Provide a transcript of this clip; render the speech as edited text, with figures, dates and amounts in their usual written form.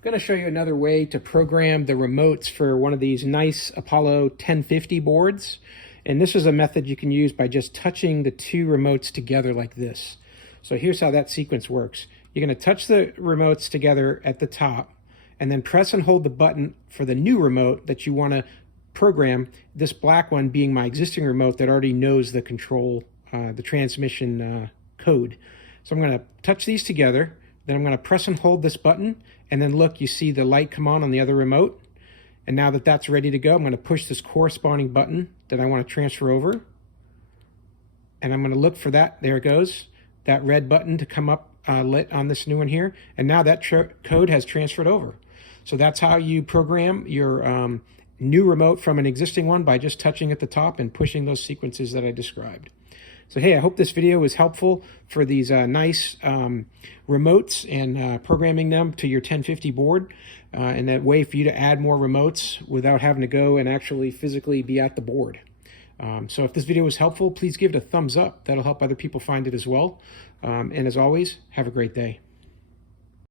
I'm going to show you another way to program the remotes for one of these NiceApollo 1050 boards. And this is a method you can use by just touching the two remotes together like this. So here's how that sequence works. You're going to touch the remotes together at the top and then press and hold the button for the new remote that you want to program, this black one being my existing remote that already knows the control, the transmission code. So I'm going to touch these together, then I'm going to press and hold this button, and then look, you see the light come on the other remote. And now that that's ready to go, I'm going to push this corresponding button that I want to transfer over. And I'm going to look for that, there it goes, that red button to come up lit on this new one here. And now that code has transferred over. So that's how you program your new remote from an existing one, by just touching at the top and pushing those sequences that I described. So hey, I hope this video was helpful for these nice remotes and programming them to your 1050 board, and that way for you to add more remotes without having to go and actually physically be at the board. So if this video was helpful, please give it a thumbs up. That'll help other people find it as well. And as always, have a great day.